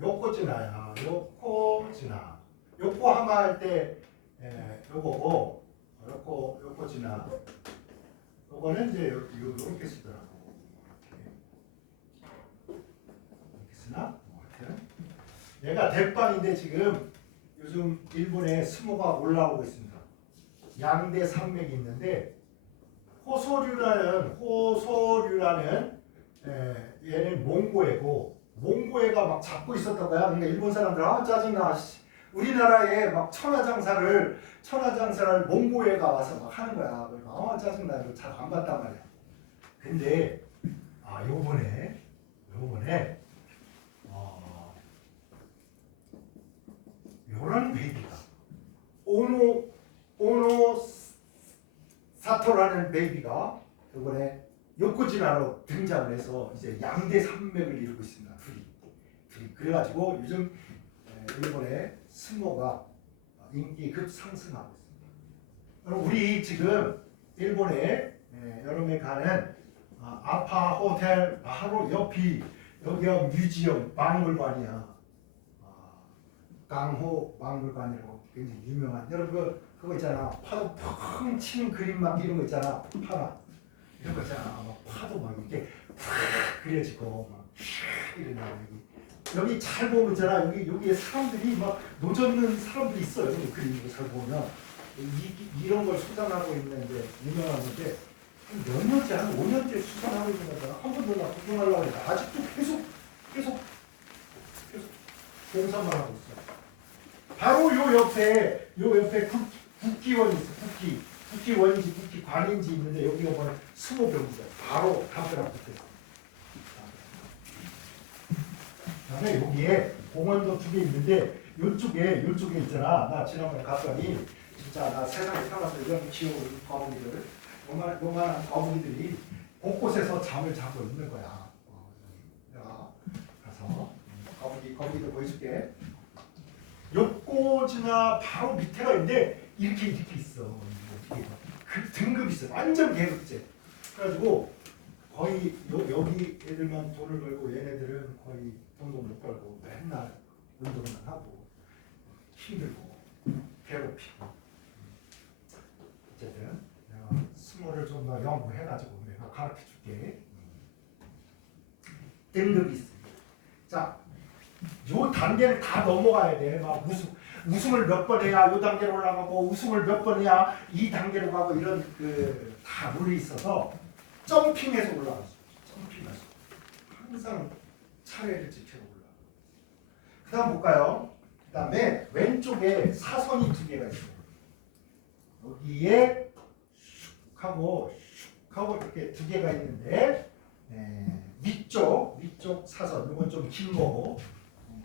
요코즈나야. 요코 하마 할 때 요거고 요코즈나. 요거는 이제 요렇게 쓰더라고. 이렇게 쓰나? 얘가 대빵인데 지금 요즘 일본에 스모가 올라오고 있습니다. 양대 산맥이 있는데 호소류라는 얘는 몽고애가 막 잡고 있었던 거야. 그러니까 일본 사람들 짜증나. 우리나라에 막 천하장사를 몽고애가 와서 막 하는 거야. 그러니까 짜증나. 이거 잘 안 봤단 말이야. 근데 요번에 요런 베이비가 오노 사토라는 베이비가 이번에 요코지나로 등장을 해서 이제 양대 산맥을 이루고 있습니다. 둘이. 그래가지고 요즘 일본의 스모가 인기 급상승하고 있습니다. 그럼 우리 지금 일본에 여름에 가는 아파 호텔 바로 옆이 여기가 뮤지엄 박물관이야. 강호 박물관이라고 굉장히 유명한. 여러분 그거 있잖아. 파도 펑 치는 그림 막 이런 거 있잖아. 파라 이런 거 있잖아. 막 파도 막 이렇게 팍 그려지고 막 이러나 여기 잘 보면 있잖아. 여기에 사람들이 막 노젓는 사람들이 있어요. 여기 그림 잘 보면 이런 걸 수상하고 있는데 유명한 건데 몇 년째 한 5년째 수상하고 있는 거잖아. 한 번도 나 구경하려고 했는데 아직도 계속 공사만 하고 있어. 바로 요 옆에 국기원이 있어. 국기원인지 국기관인지 있는데 여기가 보면 스모병기가 바로 담벼락 붙어 있어. 그다음에 여기에 공원도 2개 있는데 요쪽에 있잖아. 나 지난번에 갔더니 진짜 나 세상에 살아서 이런 귀여운 거북이들 요만한 거북이들이 곳곳에서 잠을 자고 있는 거야. 자, 가서 거북이도 보여줄게. 옆꽂이나 바로 밑에가 있는데 이렇게 있어. 그 등급이 있어. 완전 계급제. 그래가지고 거의 여기 애들만 돈을 벌고 얘네들은 거의 돈도 못 벌고 맨날 운동만 하고 힘들고 괴롭히고. 어쨌든 내가 스모를 좀 더 연구해가지고 내가 가르쳐줄게. 등급이 있습니다. 자, 요 단계를 다 넘어가야 돼. 막 우승을 몇 번 해야 요 단계로 올라가고 우승을 몇 번 해야 이 단계로 가고 이런 다 룰이 있어서 점핑해서 올라갈 수 있어. 점핑해서 항상 차례를 지켜서 올라가. 그다음 볼까요? 그다음에 왼쪽에 사선이 두 개가 있어요. 여기에 슉 하고 이렇게 두 개가 있는데 위쪽 사선 이건 좀 긴 거고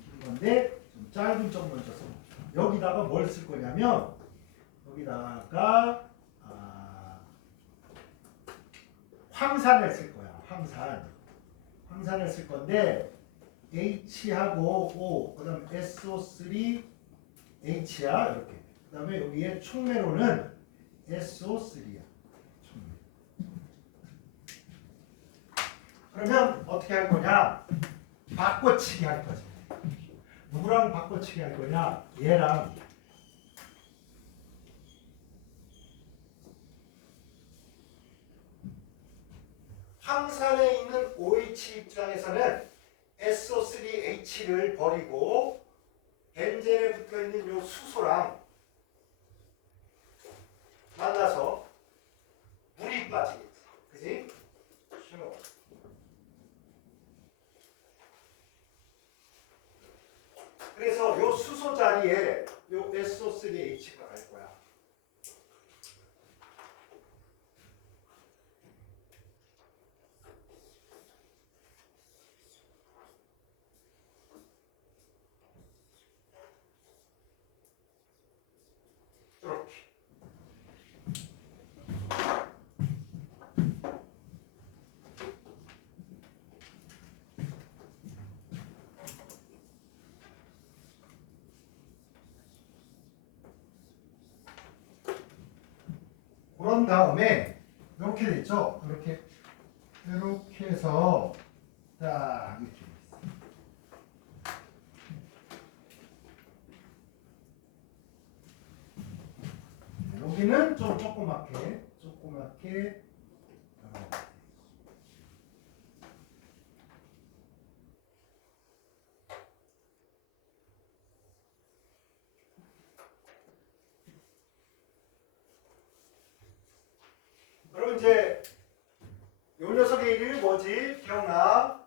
긴 건데 좀 짧은 쪽 먼저 써. 여기다가 뭘 쓸 거냐면 여기다가 황산을 쓸 거야. 황산을 쓸 건데 H하고 O 그다음 SO3 H야 이렇게. 그다음에 여기에 촉매로는 SO3야. 그러면 어떻게 할 거냐? 바꿔치기 할 거지. 누구랑 바꿔치기 할 거냐? 얘랑. 황산에 있는 OH 입장에서는 SO3H를 버리고 벤젠에 붙어 있는 요 수소랑 만나서 물이 빠지겠지. 그지? 그래서 요 수소 자리에 요 SO3H가 갈 거야. 이렇게. 그런 다음에 이렇게 됐죠? 이렇게 해서 딱 이렇게 여기는 좀 조그맣게 그럼 이제 요 녀석의 이름이 뭐지? 기억나?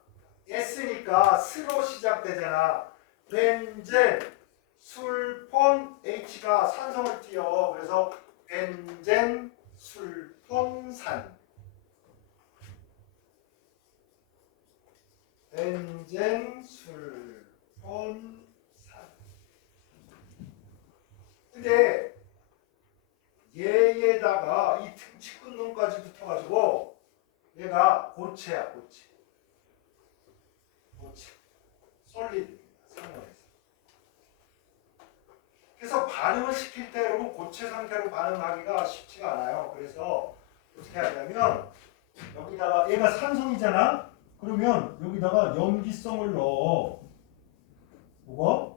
S니까 스로 시작되잖아. 벤젠, 술폰, H가 산성을 띄어. 그래서 벤젠, 술폰산. 벤젠, 술폰산. 근데 얘에다가 이 등치 끝놈까지 붙어가지고 얘가 고체야, 고체. 솔리드입니다. 상호에서. 그래서 반응을 시킬 때 여러분 고체 상태로 반응하기가 쉽지가 않아요. 그래서 어떻게 하냐면 여기다가 얘가 산성이잖아. 그러면 여기다가 염기성을 넣어. 뭐가?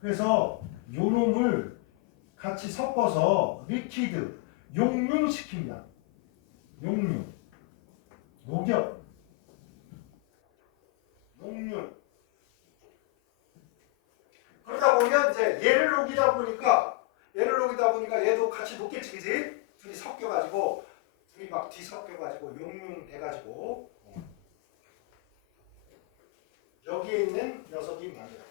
그래서 요 놈을 같이 섞어서 리퀴드 용융시킵니다. 용융. 녹여. 녹균. 그러다 보면 이제 얘를 녹이다 보니까 얘도 같이 녹겠지, 그지? 둘이 섞여가지고 둘이 막 뒤섞여가지고 용융 돼가지고 여기에 있는 녀석이 만들어요.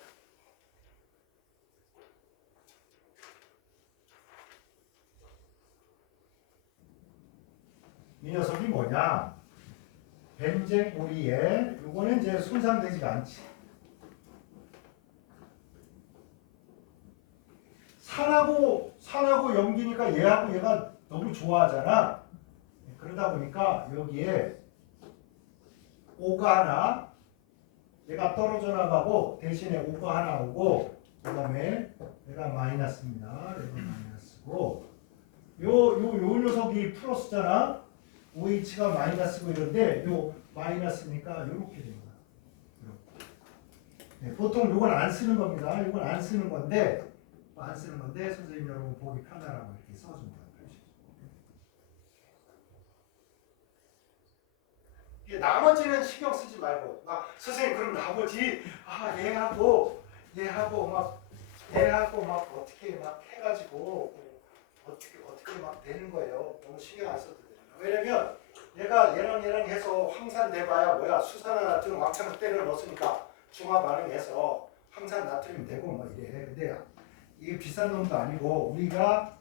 이 녀석이 뭐냐? 벤젠 오리에 요거는 이제 손상되지가 않지. 산하고 염기니까 얘하고 얘가 너무 좋아하잖아. 그러면 그러다 보니까 여기에 O가 하나 얘가 떨어져 나가고 대신에 O가 하나 오고 그 다음에 얘가 마이너스입니다. 얘가 마이너스고 요 녀석이 플러스잖아. OH가 마이너스고 이런데 요 마이너스니까 이렇게 됩니다. 네, 보통 요건 안 쓰는 겁니다. 요건 안 쓰는 건데 선생님 여러분 보기 편하라고 이렇게 써준 거예요. 나머지는 신경 쓰지 말고 막 선생님 그럼 나머지 얘하고 막 어떻게 막 해가지고 어떻게 막 되는 거예요. 너무 신경 안 써도 돼요. 왜냐면 얘랑 해서 황산 돼봐야 뭐야 수산화 나트륨 왕창 때려 넣었으니까 중화 반응해서 황산 나트륨 되고 뭐 이래. 근데 이게 비싼 놈도 아니고 우리가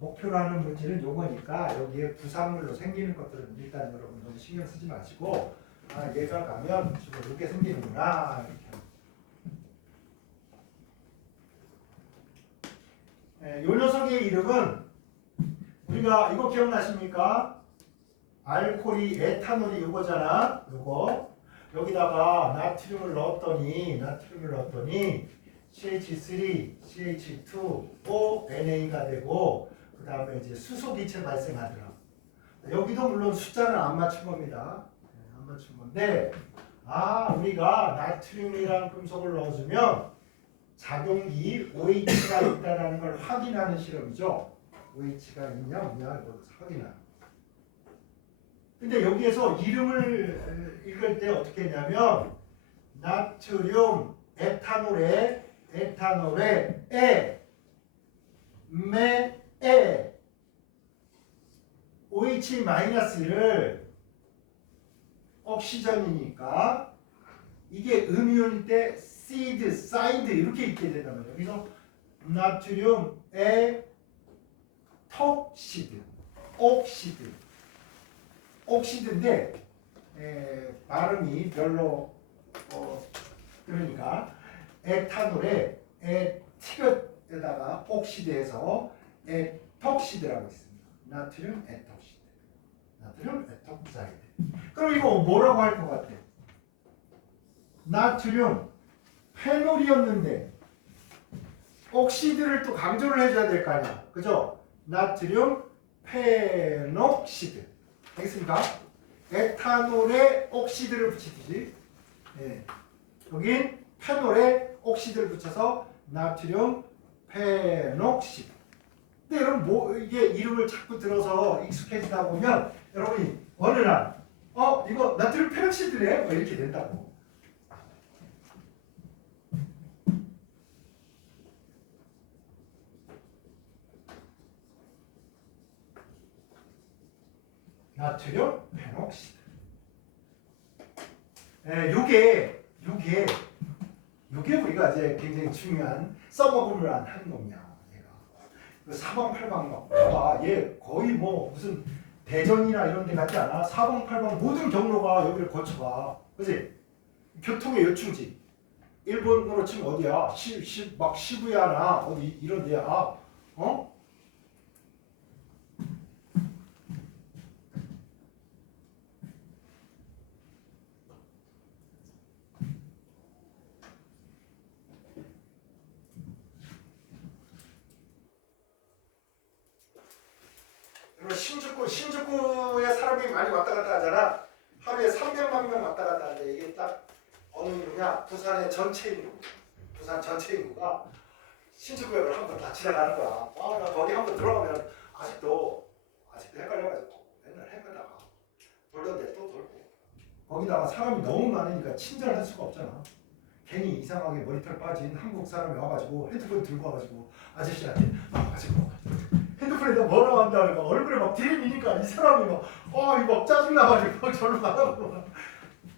목표로 하는 물질은 요거니까 여기에 부산물로 생기는 것들은 일단 여러분 너무 신경 쓰지 마시고 얘가 가면 지금 이렇게 생기는구나 이렇게. 네, 요 녀석의 이름은 우리가 이거 기억나십니까? 알코올이 에탄올이 요거잖아. 요거 여기다가 나트륨을 넣었더니 CH3, CH2, O, NA가 되고 그 다음에 이제 수소기체 발생하더라. 여기도 물론 숫자는 안 맞춘 겁니다. 안 맞춘 건데 우리가 나트륨이라는 금속을 넣어주면 작용기 OH가 있다는 걸 확인하는 실험이죠. OH가 있냐 없냐 이걸 확인하는. 근데 여기에서 이름을 읽을 때 어떻게 했냐면 나트륨 에탄올에 OH-를 옥시전이니까 이게 음이온일 때 사이드 이렇게 읽게 된단 말이에요. 그래서 나트륨 옥시드인데 발음이 별로 그러니까 에탄올에 티귿에다가 옥시드해서 에톡시드라고 있습니다. 나트륨 에톡사이드. 그럼 이거 뭐라고 할 것 같아? 나트륨 페놀이었는데 옥시드를 또 강조를 해줘야 될 거 아니야. 그죠? 나트륨 페녹시드. 알겠습니까? 에탄올에 옥시드를 붙이듯이 여긴 페놀에 옥시드를 붙여서 나트륨 페녹시드. 근데 여러분 이게 이름을 자꾸 들어서 익숙해지다 보면 여러분이 어느 날 이거 나트륨 페녹시드네 뭐 이렇게 된다고. 나트륨 페녹시드. 요게 우리가 이제 굉장히 중요한 써먹음을 하는 놈이야. 얘가 사방팔방 막 봐봐. 얘 거의 뭐 무슨 대전이나 이런 데 같지 않아? 사방팔방 모든 경로가 여기를 거쳐가. 그지? 교통의 요충지. 일본으로 치면 어디야? 막 시부야나 어디 이런 데야. 신주쿠에 사람이 많이 왔다 갔다 하잖아. 하루에 300만 명 왔다 갔다 하는데 이게 딱 어느 인구냐? 부산 전체 인구가 신주쿠역을 한번 다 지나가는 거야. 나 거기 한번 들어가면 아직도 헷갈려가지고 맨날 헷갈다가 돌던데 또 돌고. 거기다가 사람이 너무 많으니까 친절할 수가 없잖아. 괜히 이상하게 머리털 빠진 한국 사람이 와가지고 핸드폰 들고 와가지고 아저씨한테 와가지고 핸드폰에다 뭐라고 한다 고 얼굴에 막 들이미니까 이 사람이 막 짜증나가지고 절로 가라고.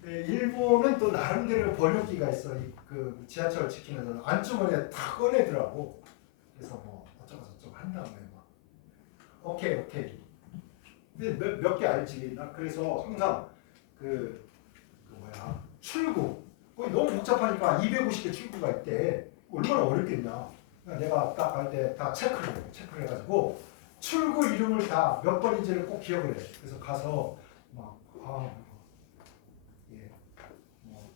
일본은 또 나름대로 번역기가 있어. 그 지하철 지키면서 안주머니에 다 꺼내더라고. 그래서 뭐 어쩌고 저쩌고 한 다음에 막 오케이. 근데 몇 개 알지. 나 그래서 항상 출구 거기 너무 복잡하니까 250개 출구가 있대. 얼마나 어렵겠냐. 내가 딱 갈 때 다 체크를 해가지고 출구 이름을 다 몇 번인지를 꼭 기억을 해. 그래서 가서 막 예, 뭐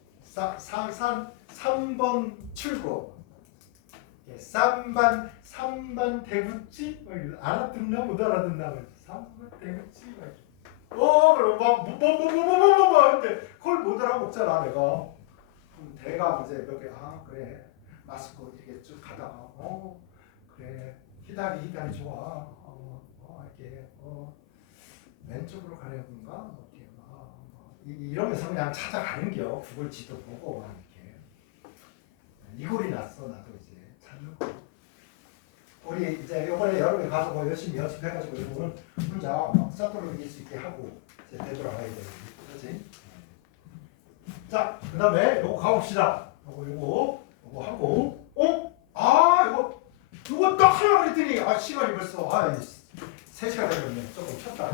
3번 출구, 예, 3번 대구찌 알아듣나 못 알아듣나 3번 대구찌 그럼 뭐 근데 그걸 못 알아먹잖아 내가. 그럼 대가 이제 몇 개 그래 마스크 이렇게 쭉 가다가 그래 히다리 좋아 이렇게 왼쪽으로 가려는가 이렇게 이러면서 그냥 찾아가는겨. 구글 지도 보고 막 이렇게 이골이 났어. 나도 이제 찾는 거. 우리 이제 이번에 여름에 가서 뭐 열심히 연습해가지고 이거는 혼자 막 사토로 이길 수 있게 하고 이제 되돌아가야 돼. 그렇지? 자, 그다음에 요거 가봅시다. 요거 하고 이거 딱 하려고 그랬더니 시간이 벌써 3시간 되었네. 조금 쳤다.